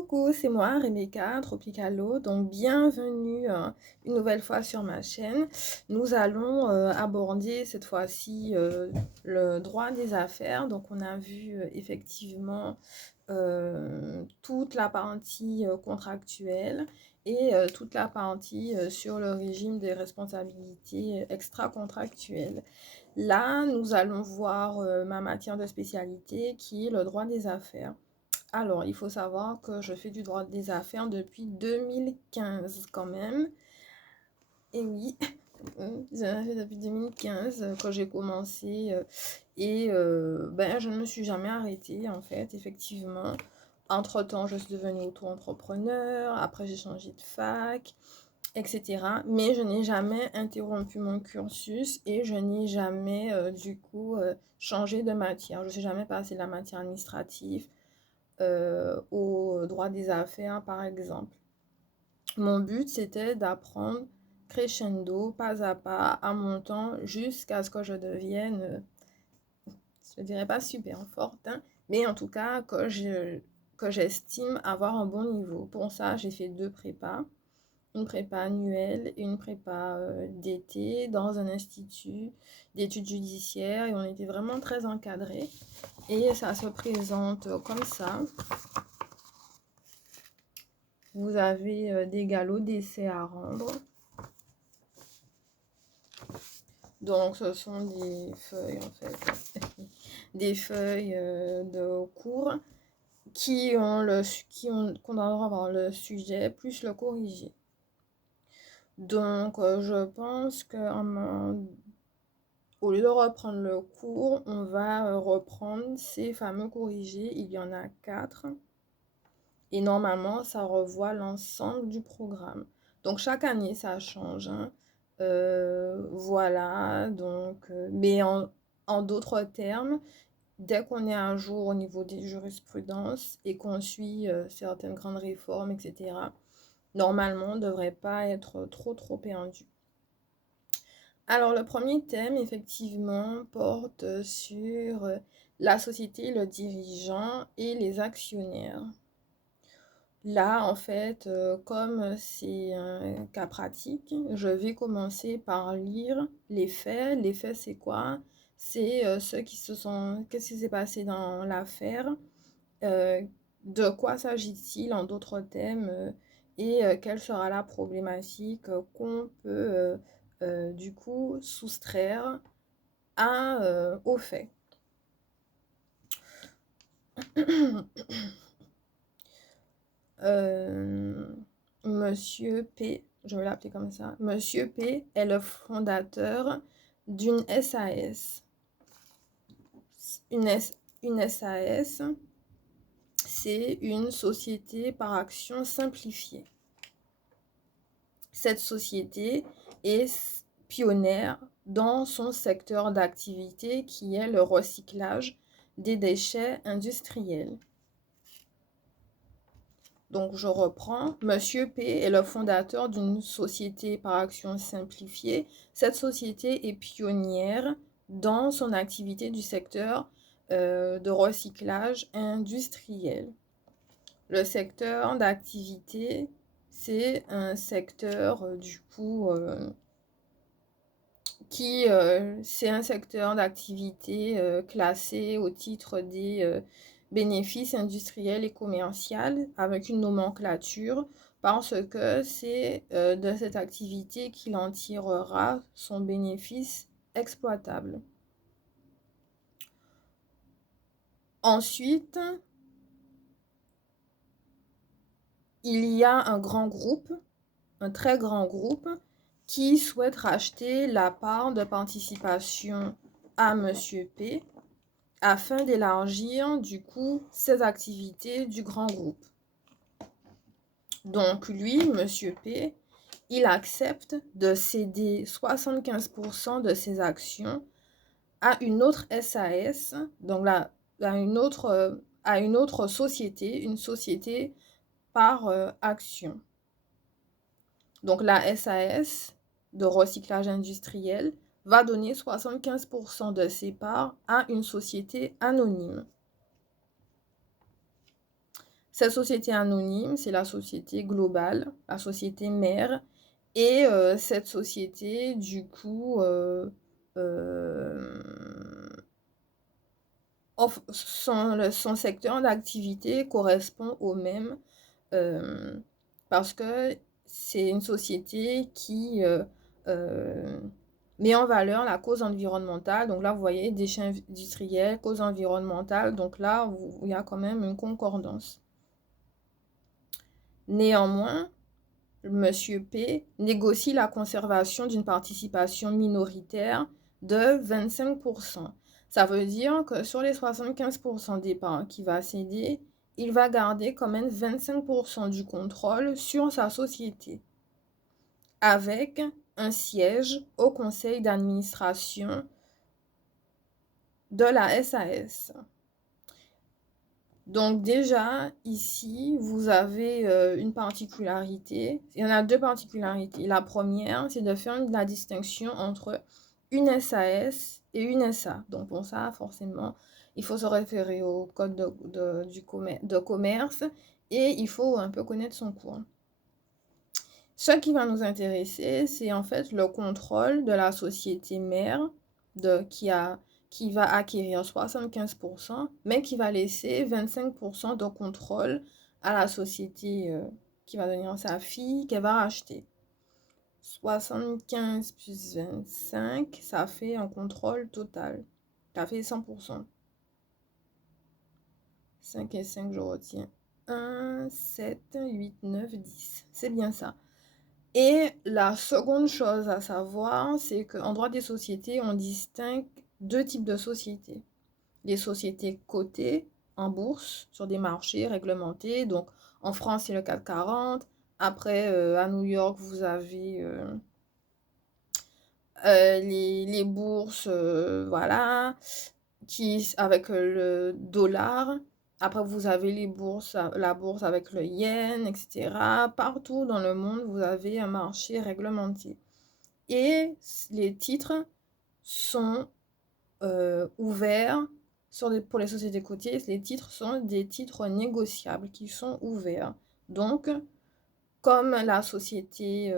Coucou, c'est moi, Rebecca Tropicalo. Donc, bienvenue une nouvelle fois sur ma chaîne. Nous allons aborder cette fois-ci le droit des affaires. Donc, on a vu effectivement toute la partie contractuelle et toute la partie sur le régime des responsabilités extra-contractuelles. Là, nous allons voir ma matière de spécialité qui est le droit des affaires. Alors, il faut savoir que je fais du droit des affaires depuis 2015 quand même. Et oui, j'en ai fait depuis 2015 quand j'ai commencé. Ben, je ne me suis jamais arrêtée en fait, effectivement. Entre-temps, je suis devenue auto-entrepreneur. Après, j'ai changé de fac, etc. Mais je n'ai jamais interrompu mon cursus et je n'ai jamais, changé de matière. Je ne suis jamais passée de la matière administrative au droit des affaires, par exemple. Mon but, c'était d'apprendre crescendo, pas à pas, à mon temps, jusqu'à ce que je devienne, je dirais pas super forte, hein, mais en tout cas, que j'estime avoir un bon niveau. Pour ça, j'ai fait deux prépas, une prépa annuelle et une prépa d'été dans un institut d'études judiciaires et on était vraiment très encadrés. Et ça se présente comme ça. Vous avez des galops d'essai à rendre. Donc, ce sont des feuilles, en fait, des feuilles de cours qu'on doit avoir le sujet plus le corrigé. Donc, je pense que au lieu de reprendre le cours, on va reprendre ces fameux corrigés. Il y en a 4. Et normalement, ça revoit l'ensemble du programme. Donc, chaque année, ça change, hein. Voilà, mais en d'autres termes, dès qu'on est à jour au niveau des jurisprudences et qu'on suit certaines grandes réformes, etc., normalement, on ne devrait pas être trop perdu. Alors, le premier thème, effectivement, porte sur la société, le dirigeant et les actionnaires. Là, en fait, comme c'est un cas pratique, je vais commencer par lire les faits. Les faits, c'est quoi? C'est qu'est-ce qui s'est passé dans l'affaire, euh, de quoi s'agit-il en d'autres thèmes, et quelle sera la problématique qu'on peut du coup soustraire aux faits. Euh, Monsieur P, je vais l'appeler comme ça, Monsieur P est le fondateur d'une SAS. Une, une SAS, c'est une société par action simplifiée. Cette société est pionnière dans son secteur d'activité qui est le recyclage des déchets industriels. Donc, je reprends. Monsieur P est le fondateur d'une société par action simplifiée. Cette société est pionnière dans son activité du secteur de recyclage industriel. Le secteur d'activité, c'est un secteur c'est un secteur d'activité classé au titre des bénéfices industriels et commerciaux avec une nomenclature parce que c'est de cette activité qu'il en tirera son bénéfice exploitable. Ensuite, il y a un grand groupe, un très grand groupe, qui souhaite racheter la part de participation à Monsieur P afin d'élargir du coup ses activités du grand groupe. Donc lui, Monsieur P, il accepte de céder 75% de ses actions à une autre SAS, donc là, à une autre société, une société par action. Donc la SAS de recyclage industriel va donner 75% de ses parts à une société anonyme. Cette société anonyme, c'est la société globale, la société mère. Et cette société, du coup, son secteur d'activité correspond au même, parce que c'est une société qui met en valeur la cause environnementale. Donc là, vous voyez, déchets industriels, cause environnementale. Donc là, il y a quand même une concordance. Néanmoins, Monsieur P négocie la conservation d'une participation minoritaire de 25%. Ça veut dire que sur les 75% des parts qu'il va céder, il va garder quand même 25% du contrôle sur sa société, avec un siège au conseil d'administration de la SAS. Donc déjà, ici, vous avez une particularité. Il y en a deux particularités. La première, c'est de faire la distinction entre une SAS et une SA. Donc pour ça, forcément, il faut se référer au code de commerce et il faut un peu connaître son cours. Ce qui va nous intéresser, c'est en fait le contrôle de la société mère qui va acquérir 75%, mais qui va laisser 25% de contrôle à la société qui va devenir sa fille, qu'elle va racheter. 75 plus 25, ça fait un contrôle total. Ça fait 100%. 5 et 5, je retiens. 1, 7, 8, 9, 10. C'est bien ça. Et la seconde chose à savoir, c'est qu'en droit des sociétés, on distingue deux types de sociétés. Les sociétés cotées en bourse sur des marchés réglementés. Donc en France, c'est le CAC 40. Après, à New York, vous avez les bourses, voilà, avec le dollar. Après, vous avez la bourse avec le yen, etc. Partout dans le monde, vous avez un marché réglementé. Et les titres sont ouverts pour les sociétés cotées. Les titres sont des titres négociables qui sont ouverts. Donc, comme la société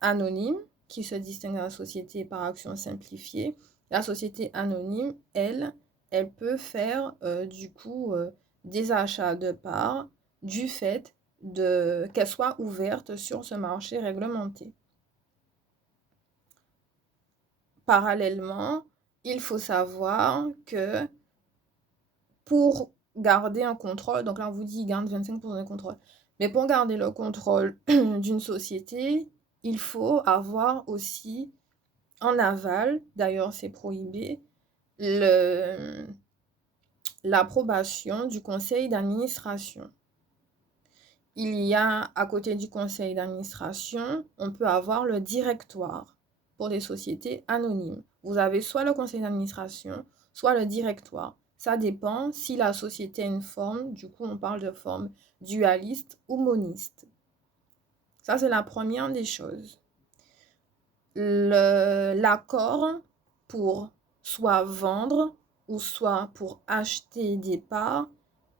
anonyme, qui se distingue de la société par action simplifiée, la société anonyme, elle peut faire du coup des achats de parts du fait qu'elle soit ouverte sur ce marché réglementé. Parallèlement, il faut savoir que pour garder un contrôle, donc là on vous dit il garde 25% de contrôle, mais pour garder le contrôle d'une société, il faut avoir aussi en aval, d'ailleurs c'est prohibé, l'approbation du conseil d'administration. Il y a à côté du conseil d'administration, on peut avoir le directoire pour des sociétés anonymes. Vous avez soit le conseil d'administration, soit le directoire. Ça dépend si la société a une forme, du coup on parle de forme dualiste ou moniste. Ça c'est la première des choses. L'accord pour soit vendre ou soit pour acheter des parts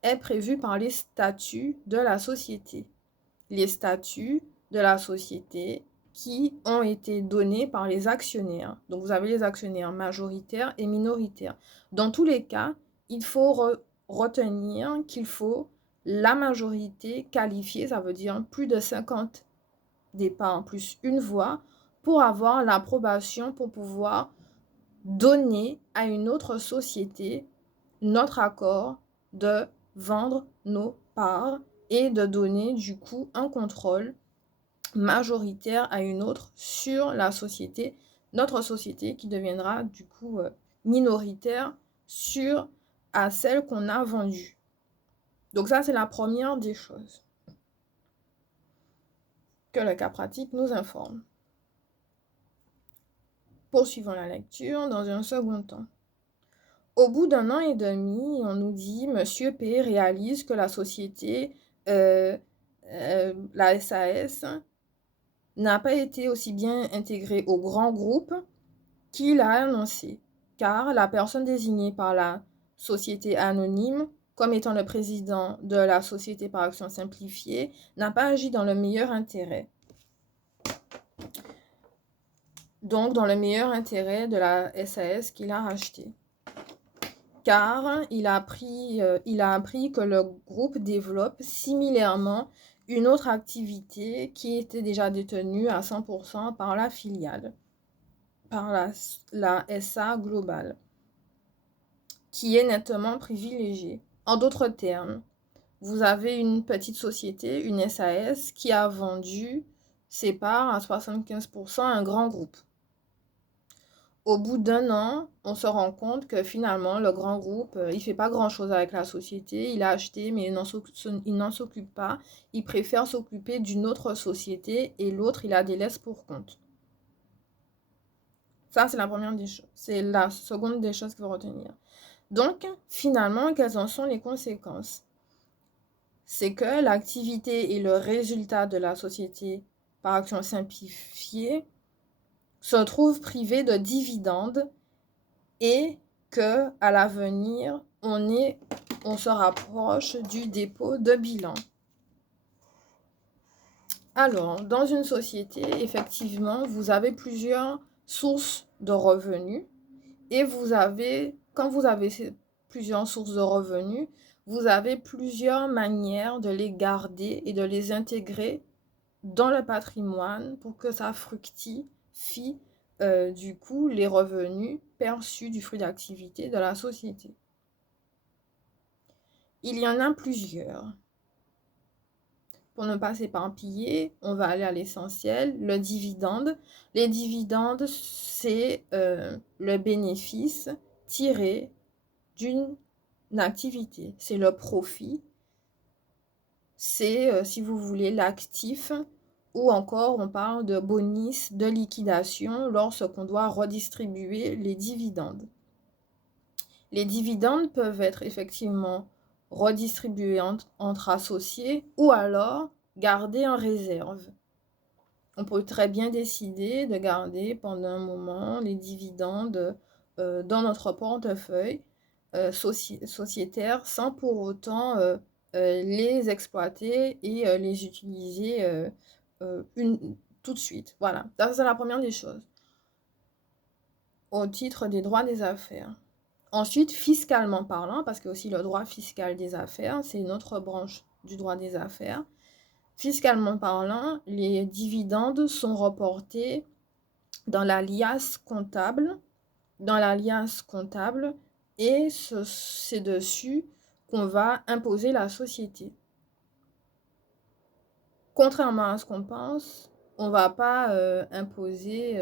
est prévu par les statuts de la société. Les statuts de la société qui ont été donnés par les actionnaires. Donc vous avez les actionnaires majoritaires et minoritaires. Dans tous les cas, il faut retenir qu'il faut la majorité qualifiée, ça veut dire plus de 50 des parts plus une voix, pour avoir l'approbation pour pouvoir donner à une autre société notre accord de vendre nos parts et de donner du coup un contrôle majoritaire à une autre sur la société, notre société qui deviendra du coup minoritaire à celle qu'on a vendue. Donc ça, c'est la première des choses que le cas pratique nous informe. Poursuivons la lecture dans un second temps. Au bout d'un an et demi, on nous dit Monsieur P réalise que la société, la SAS, n'a pas été aussi bien intégrée au grand groupe qu'il a annoncé, car la personne désignée par la société anonyme comme étant le président de la société par action simplifiée, n'a pas agi dans le meilleur intérêt. Donc, dans le meilleur intérêt de la SAS qu'il a rachetée. Car il a appris que le groupe développe similairement une autre activité qui était déjà détenue à 100% par la filiale, par la SA globale, qui est nettement privilégiée. En d'autres termes, vous avez une petite société, une SAS, qui a vendu ses parts à 75% à un grand groupe. Au bout d'un an, on se rend compte que finalement, le grand groupe, il ne fait pas grand-chose avec la société. Il a acheté, mais il n'en s'occupe pas. Il préfère s'occuper d'une autre société et l'autre, il la délaisse pour compte. Ça, c'est la première des choses. C'est la seconde des choses qu'il faut retenir. Donc, finalement, quelles en sont les conséquences? C'est que l'activité et le résultat de la société par action simplifiée se trouvent privés de dividendes et que à l'avenir, on se rapproche du dépôt de bilan. Alors, dans une société, effectivement, vous avez plusieurs sources de revenus et quand vous avez plusieurs sources de revenus, vous avez plusieurs manières de les garder et de les intégrer dans le patrimoine pour que ça fructifie du coup les revenus perçus du fruit d'activité de la société. Il y en a plusieurs. Pour ne pas s'éparpiller, on va aller à l'essentiel, le dividende. Les dividendes, c'est le bénéfice tiré d'une activité. C'est le profit. C'est, si vous voulez, l'actif. Ou encore, on parle de bonus de liquidation lorsqu'on doit redistribuer les dividendes. Les dividendes peuvent être effectivement redistribués entre associés ou alors gardés en réserve. On peut très bien décider de garder pendant un moment les dividendes dans notre portefeuille sociétaire sans pour autant les exploiter et les utiliser tout de suite. Voilà, ça c'est la première des choses. Au titre des droits des affaires. Ensuite, fiscalement parlant, parce que aussi le droit fiscal des affaires, c'est une autre branche du droit des affaires. Fiscalement parlant, les dividendes sont reportés dans la liasse comptable, et c'est dessus qu'on va imposer la société. Contrairement à ce qu'on pense, on ne va pas imposer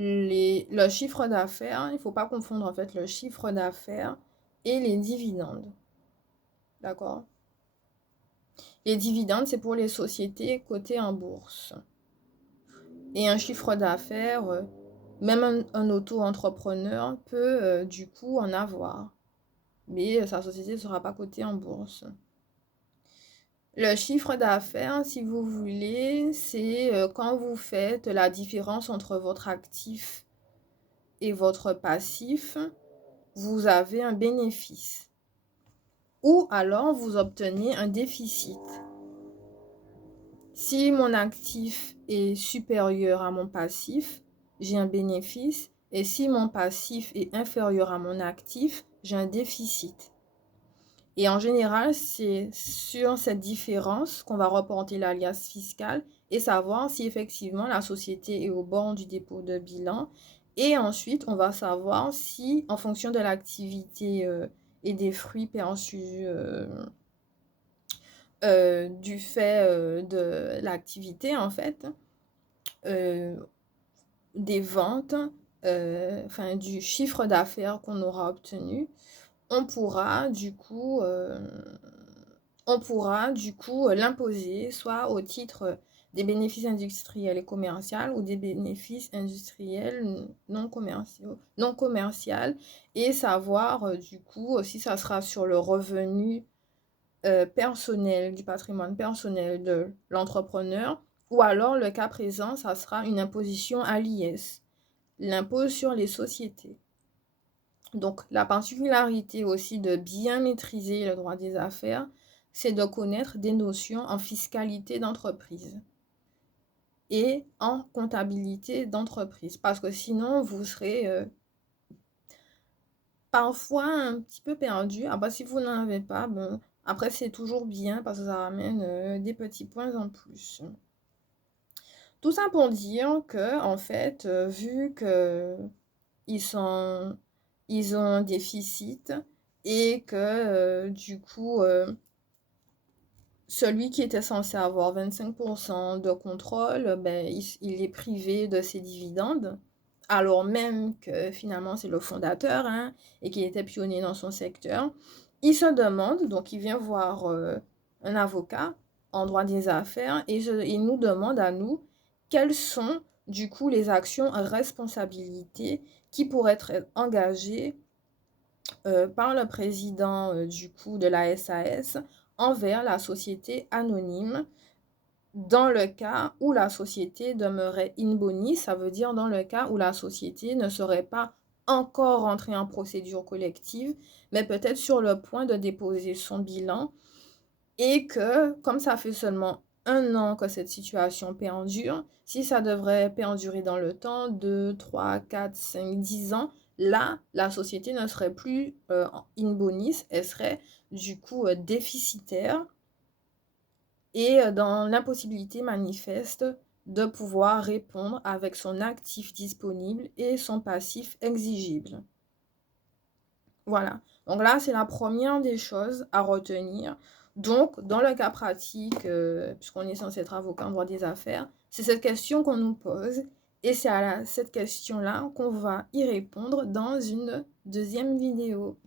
le chiffre d'affaires. Il ne faut pas confondre en fait le chiffre d'affaires et les dividendes. D'accord? Les dividendes, c'est pour les sociétés cotées en bourse. Et un chiffre d'affaires, même un auto-entrepreneur peut du coup en avoir. Mais sa société ne sera pas cotée en bourse. Le chiffre d'affaires, si vous voulez, c'est quand vous faites la différence entre votre actif et votre passif, vous avez un bénéfice. Ou alors vous obtenez un déficit. Si mon actif est supérieur à mon passif, j'ai un bénéfice. Et si mon passif est inférieur à mon actif, j'ai un déficit. Et en général, c'est sur cette différence qu'on va reporter l'alias fiscal et savoir si effectivement la société est au bord du dépôt de bilan. Et ensuite, on va savoir si, en fonction de l'activité et des fruits perçus du fait de l'activité, en fait, des ventes, du chiffre d'affaires qu'on aura obtenu, on pourra du coup l'imposer soit au titre des bénéfices industriels et commerciaux ou des bénéfices industriels non commerciaux, et savoir du coup si ça sera sur le revenu personnel, du patrimoine personnel de l'entrepreneur, ou alors le cas présent, ça sera une imposition à l'IS, l'impôt sur les sociétés. Donc, la particularité aussi de bien maîtriser le droit des affaires, c'est de connaître des notions en fiscalité d'entreprise et en comptabilité d'entreprise. Parce que sinon, vous serez parfois un petit peu perdu. Après, si vous n'en avez pas, bon, après, c'est toujours bien parce que ça ramène des petits points en plus. Tout ça pour dire que, en fait, vu que ils sont, ils ont un déficit et que, du coup, celui qui était censé avoir 25% de contrôle, ben, il est privé de ses dividendes, alors même que finalement c'est le fondateur, hein, et qu'il était pionnier dans son secteur. Il se demande, donc il vient voir un avocat en droit des affaires et il nous demande à nous quelles sont du coup les actions à responsabilité qui pourraient être engagées par le président du coup de la SAS envers la société anonyme dans le cas où la société demeurait in boni, ça veut dire dans le cas où la société ne serait pas encore entrée en procédure collective, mais peut-être sur le point de déposer son bilan et que comme ça fait seulement 1 an que cette situation perdure, si ça devrait perdurer dans le temps, 2, 3, 4, 5, 10 ans, là, la société ne serait plus in bonis, elle serait du coup déficitaire et dans l'impossibilité manifeste de pouvoir répondre avec son actif disponible et son passif exigible. Voilà. Donc là, c'est la première des choses à retenir. Donc, dans le cas pratique, puisqu'on est censé être avocat en droit des affaires, c'est cette question qu'on nous pose et c'est à cette question-là qu'on va y répondre dans une deuxième vidéo.